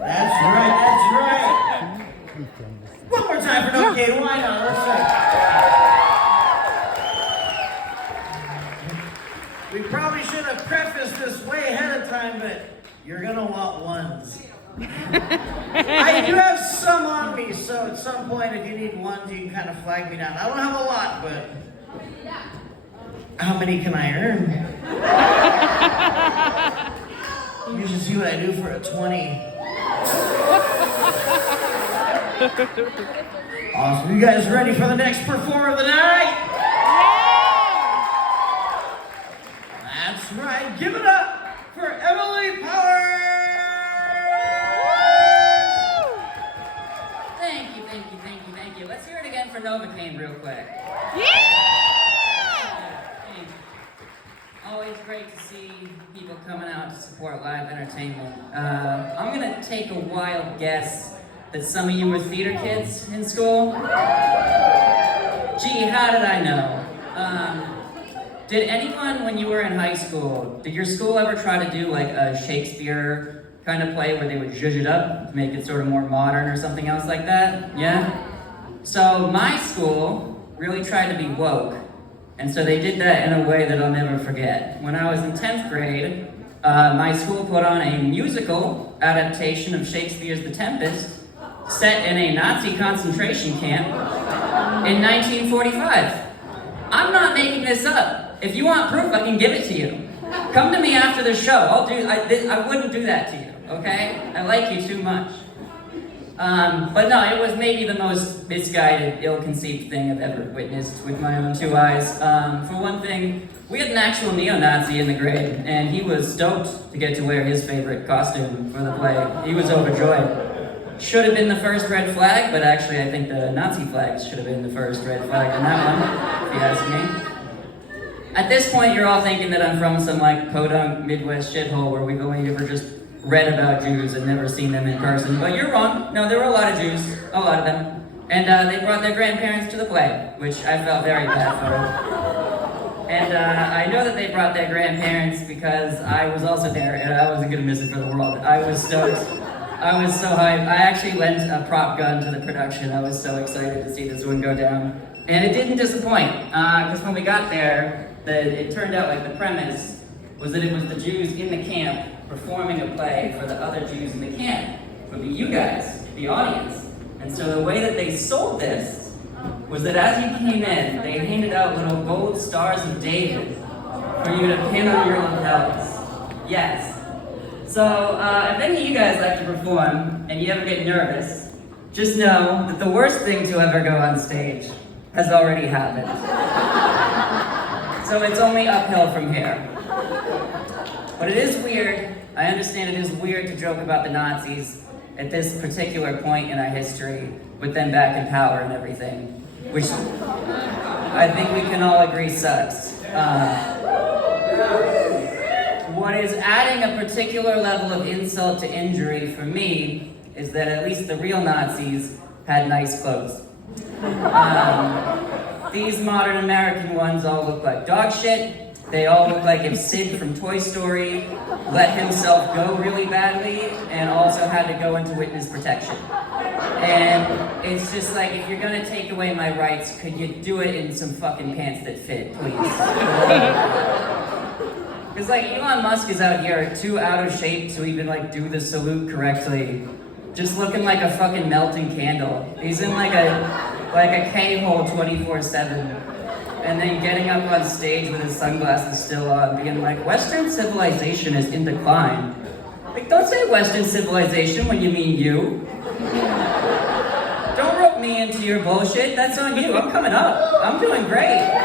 That's right, that's right. One more time for no K, why not? Let's try. We probably should have prefaced this way ahead of time, but you're gonna want ones. I do have some on me, so at some point if you need ones, you can kind of flag me down. I don't have a lot, but how many can I earn? You should see what I do for a 20. Awesome. You guys ready for the next performer of the night? That's right. Give it up for Emily Power. Thank you, thank you, thank you, thank you. Let's hear it again for Novocaine real quick. Always great to see people coming out to support live entertainment. I'm gonna take a wild guess that some of you were theater kids in school. Gee, how did I know? Did anyone, when you were in high school, did your school ever try to do like a Shakespeare kind of play where they would zhuzh it up to make it sort of more modern or something else like that? Yeah? So my school really tried to be woke. And so they did that in a way that I'll never forget. When I was in 10th grade, my school put on a musical adaptation of Shakespeare's The Tempest, set in a Nazi concentration camp in 1945. I'm not making this up. If you want proof, I can give it to you. Come to me after the show. I wouldn't do that to you, okay? I like you too much. But no, it was maybe the most misguided, ill-conceived thing I've ever witnessed with my own two eyes. For one thing, we had an actual neo-Nazi in the grade, and he was stoked to get to wear his favorite costume for the play. He was overjoyed. Should have been the first red flag, but actually I think the Nazi flags should have been the first red flag in that one, if you ask me. At this point, you're all thinking that I'm from some like podunk Midwest shithole where we've only ever just read about Jews and never seen them in person, but you're wrong. No, there were a lot of Jews, a lot of them. And they brought their grandparents to the play, which I felt very bad for. And I know that they brought their grandparents because I was also there and I wasn't gonna miss it for the world. I was stoked. I was so hyped. I actually lent a prop gun to the production. I was so excited to see this one go down. And it didn't disappoint, because when we got there, it turned out like the premise was that it was the Jews in the camp performing a play for the other Jews in the camp. It would be you guys, the audience. And so the way that they sold this was that as you came in, they handed out little gold stars of David for you to pin on your lapels. Yes. So if any of you guys like to perform and you ever get nervous, just know that the worst thing to ever go on stage has already happened. So it's only uphill from here. But it is weird. I understand it is weird to joke about the Nazis at this particular point in our history, with them back in power and everything, which I think we can all agree sucks. What is adding a particular level of insult to injury for me is that at least the real Nazis had nice clothes. These modern American ones all look like dog shit. They all look like if Sid from Toy Story let himself go really badly and also had to go into witness protection. And it's just like, if you're gonna take away my rights, could you do it in some fucking pants that fit, please? Because like Elon Musk is out here too out of shape to even like do the salute correctly. Just looking like a fucking melting candle. He's in like a K-hole 24/7. And then getting up on stage with his sunglasses still on, being like, Western civilization is in decline. Like, don't say Western civilization when you mean you. Don't rope me into your bullshit, that's on you. I'm coming up. I'm doing great. Yeah.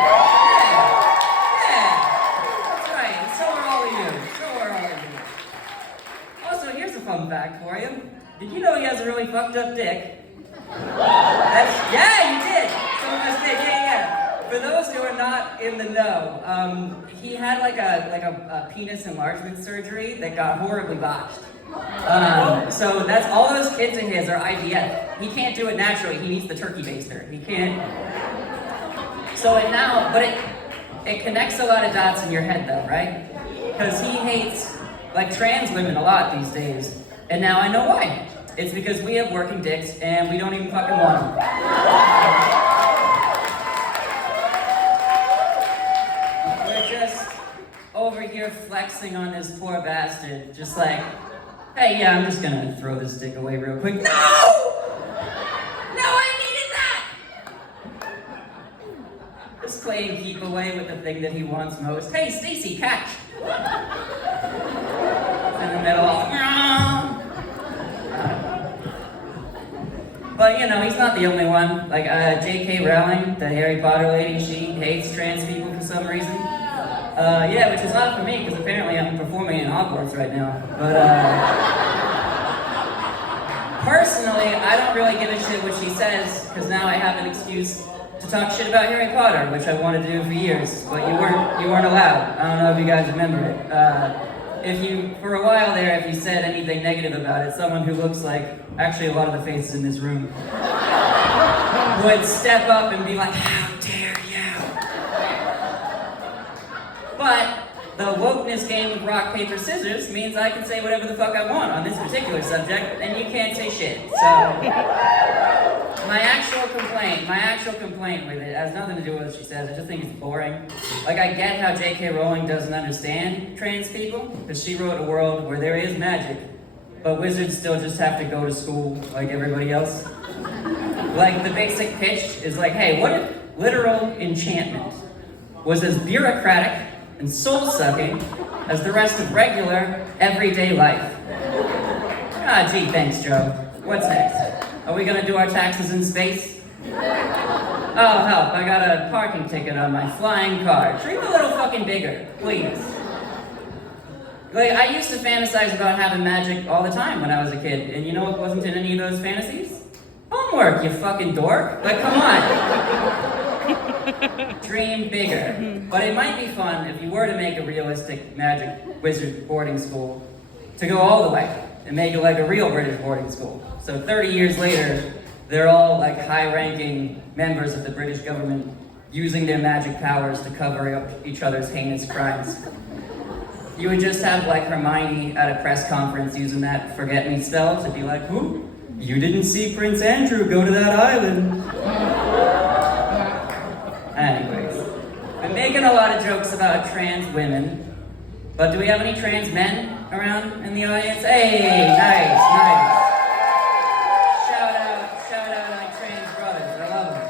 That's right, and so are all of you. So are all of you. Also, here's a fun fact for you. Did you know he has a really fucked up dick? Yeah, you did. Some of us did, yeah. For those who are not in the know, he had like a penis enlargement surgery that got horribly botched. So that's all those kids of his are IVF. He can't do it naturally. He needs the turkey baster. He can't. So it connects a lot of dots in your head though, right? Because he hates like trans women a lot these days. And now I know why. It's because we have working dicks and we don't even fucking want them. We're just over here flexing on this poor bastard, just like, hey, yeah, I'm just gonna throw this dick away real quick. No! No, I needed that! Just playing keep away with the thing that he wants most. Hey, Stacy, catch! In the middle. But you know, he's not the only one. Like J.K. Rowling, the Harry Potter lady, she hates trans people for some reason. Yeah, which is odd for me because apparently I'm performing in Hogwarts right now. But personally, I don't really give a shit what she says because now I have an excuse to talk shit about Harry Potter, which I wanted to do for years, but you weren't allowed. I don't know if you guys remember it. For a while there, if you said anything negative about it, someone who looks like, actually a lot of the faces in this room, would step up and be like, how dare you? But the wokeness game of rock, paper, scissors means I can say whatever the fuck I want on this particular subject, and you can't say shit. So, my actual complaint with it has nothing to do with what she says. I just think it's boring. Like, I get how J.K. Rowling doesn't understand trans people, because she wrote a world where there is magic, but wizards still just have to go to school like everybody else. Like, the basic pitch is like, hey, what if literal enchantment was as bureaucratic and soul-sucking as the rest of regular, everyday life? Ah, gee, thanks, Joe. What's next? Are we gonna do our taxes in space? Oh, help, I got a parking ticket on my flying car. Dream a little fucking bigger, please. Like, I used to fantasize about having magic all the time when I was a kid, and you know what wasn't in any of those fantasies? Homework, you fucking dork. Like, come on. Dream bigger. But it might be fun if you were to make a realistic magic wizard boarding school to go all the way and make it like a real British boarding school. So 30 years later, they're all like high-ranking members of the British government using their magic powers to cover up each other's heinous crimes. You would just have like Hermione at a press conference using that forget-me spell to be like, who? You didn't see Prince Andrew go to that island. Anyways, I'm making a lot of jokes about trans women, but do we have any trans men around in the audience? Hey, nice. Shout out my trans brothers, I love them.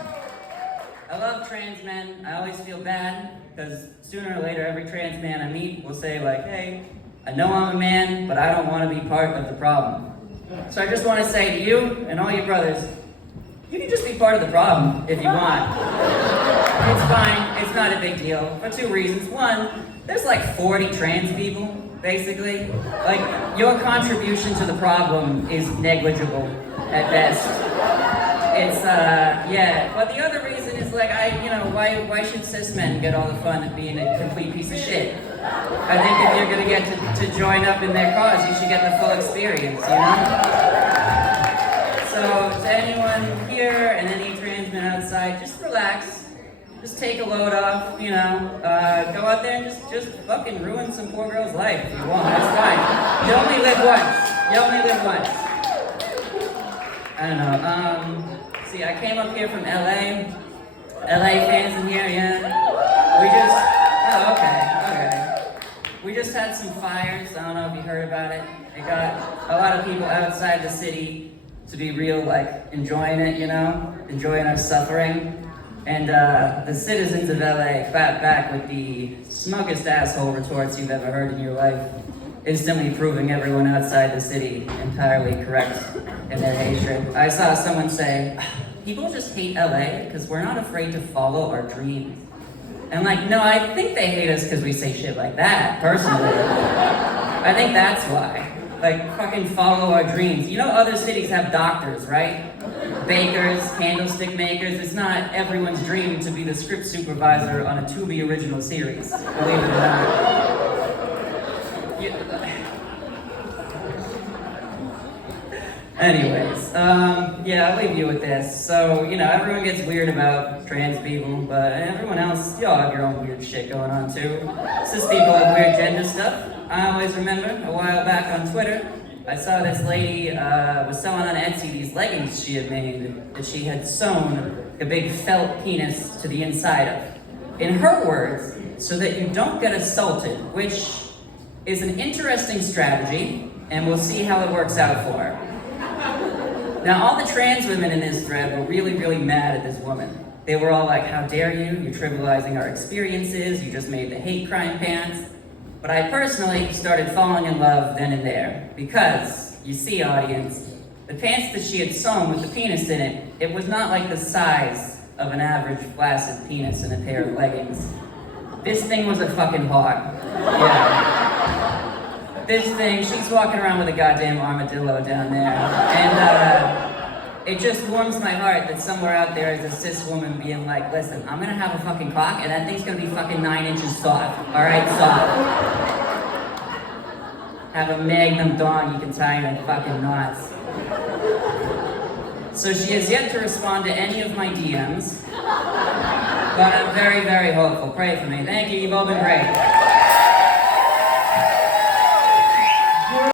I love trans men. I always feel bad, because sooner or later every trans man I meet will say like, hey, I know I'm a man, but I don't want to be part of the problem. So I just want to say to you and all your brothers, you can just be part of the problem if you want. It's fine, it's not a big deal, for two reasons. One, there's like 40 trans people, basically. Like, your contribution to the problem is negligible at best. It's, yeah. But the other reason is like, why should cis men get all the fun of being a complete piece of shit? I think if you're gonna get to join up in their cause, you should get the full experience, you know? So, to anyone here and any trans men outside, just relax. Just take a load off, you know, go out there and just fucking ruin some poor girl's life if you want, that's fine. You only live once. I don't know, see, I came up here from LA. LA fans in here, yeah? Okay. We just had some fires, I don't know if you heard about it. It got a lot of people outside the city to be real, like, enjoying it, you know? Enjoying our suffering. And the citizens of LA clapped back with the smuggest asshole retorts you've ever heard in your life, instantly proving everyone outside the city entirely correct in their hatred. I saw someone say, people just hate LA because we're not afraid to follow our dreams. And like, no, I think they hate us because we say shit like that, personally. I think that's why. Like, fucking follow our dreams. You know other cities have doctors, right? Bakers, candlestick makers. It's not everyone's dream to be the script supervisor on a Tubi original series, believe it or not. Anyways, yeah, I'll leave you with this. So, you know, everyone gets weird about trans people, but everyone else, y'all have your own weird shit going on too. Cis people have weird gender stuff. I always remember a while back on Twitter, I saw this lady was selling on Etsy these leggings she had made that she had sewn a big felt penis to the inside of. In her words, so that you don't get assaulted, which is an interesting strategy, and we'll see how it works out for her. Now, all the trans women in this thread were really, really mad at this woman. They were all like, how dare you? You're trivializing our experiences. You just made the hate crime pants. But I personally started falling in love then and there. Because, you see, audience, the pants that she had sewn with the penis in it, it was not like the size of an average flaccid penis in a pair of leggings. This thing was a fucking hog. Yeah. This thing, she's walking around with a goddamn armadillo down there. And, it just warms my heart that somewhere out there is a cis woman being like, listen, I'm gonna have a fucking cock and that thing's gonna be fucking 9 inches soft. Alright, soft. Have a magnum dong you can tie in fucking knots. So she has yet to respond to any of my DMs, but I'm very, very hopeful. Pray for me. Thank you, you've all been great.